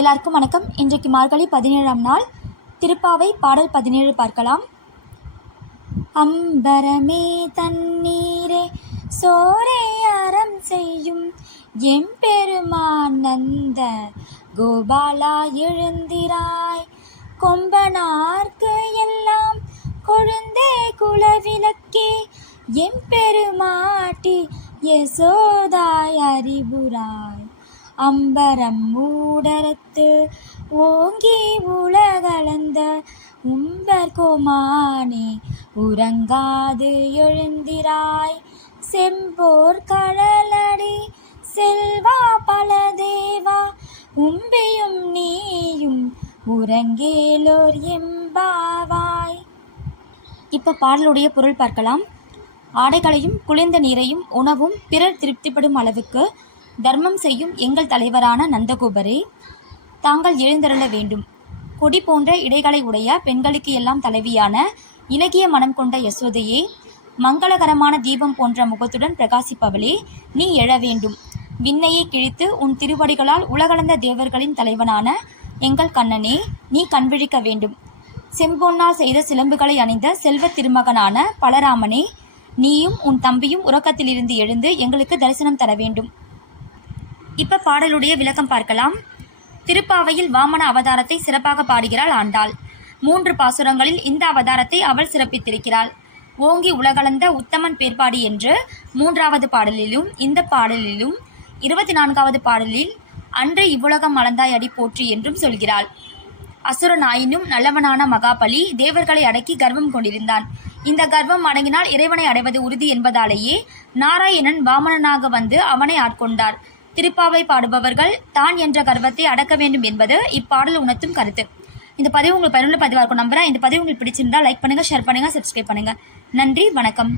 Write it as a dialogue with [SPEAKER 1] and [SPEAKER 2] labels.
[SPEAKER 1] எல்லாருக்கும் வணக்கம். இன்றைக்கு மார்கழி பதினேழாம் நாள். திருப்பாவை பாடல் பதினேழு பார்க்கலாம். அம்பரமே தண்ணீரே சோரே அறம் செய்யும். எம்பெருமான் நந்த கோபாலா எழுந்திராய். கொம்பனார்க்கு எல்லாம் கொழுந்தே குலவிளக்கே. எம்பெருமாட்டி யசோதாய் அறிவுராய். அம்பரம் மூடரத்து ஓங்கி உலகளந்த உம்பர் கோமானே உறங்காது எழுந்திராய் செம்போர் கடலடி செல்வா பலதேவா உம்பியும் நீயும் உறங்கேலோர் எம்பாவாய். இப்போ பாடலுடைய பொருள் பார்க்கலாம். ஆடைகளையும் குளிர்ந்த நீரையும் உணவும் பிறர் திருப்திப்படும் அளவுக்கு தர்மம் செய்யும் எங்கள் தலைவரான நந்தகோபரே தாங்கள் எழுந்தருள வேண்டும். கொடி போன்ற இடைகளை உடைய பெண்களுக்கு எல்லாம் தலைவியான இலகிய மனம் கொண்ட யசோதையே மங்களகரமான தீபம் போன்ற முகத்துடன் பிரகாசிப்பவளே நீ எழ வேண்டும். விண்ணையை கிழித்து உன் திருவடிகளால் உலகளந்த தேவர்களின் தலைவனான எங்கள் கண்ணனே நீ கண்விழிக்க வேண்டும். செம்பொன்னால் செய்த சிலம்புகளை அணிந்த செல்வத் திருமகனான பலராமனே நீயும் உன் தம்பியும் உறக்கத்திலிருந்து எழுந்து எங்களுக்கு தரிசனம் தர வேண்டும். இப்ப பாடலுடைய விளக்கம் பார்க்கலாம். திருப்பாவையில் வாமன அவதாரத்தை சிறப்பாக பாடுகிறாள் ஆண்டாள். மூன்று பாசுரங்களில் இந்த அவதாரத்தை அவள் சிறப்பித்திருக்கிறாள். ஓங்கி உலகளந்த உத்தமன் பேர்பாடி என்று மூன்றாவது பாடலிலும் இந்த பாடலிலும் இருபத்தி நான்காவது பாடலில் அன்று இவ்வுலகம் மலர்ந்தாய் அடி போற்றி என்றும் சொல்கிறாள். அசுரனாயினும் நல்லவனான மகாபலி தேவர்களை அடக்கி கர்வம் கொண்டிருந்தான். இந்த கர்வம் அடங்கினால் இறைவனை அடைவது உறுதி என்பதாலேயே நாராயணன் வாமனனாக வந்து அவனை ஆட்கொண்டார். திருப்பாவை பாடுபவர்கள் தான் என்ற கர்வத்தை அடக்க வேண்டும் என்பது இப்பாடல் உணர்த்தும் கருத்து. இந்த பதிவு உங்களுக்கு பயனுள்ள பதிவாக இருக்கும். நம்புறேன். இந்த பதிவு உங்களுக்கு பிடிச்சிருந்தா லைக் பண்ணுங்க ஷேர் பண்ணுங்க சப்ஸ்கிரைப் பண்ணுங்க. நன்றி வணக்கம்.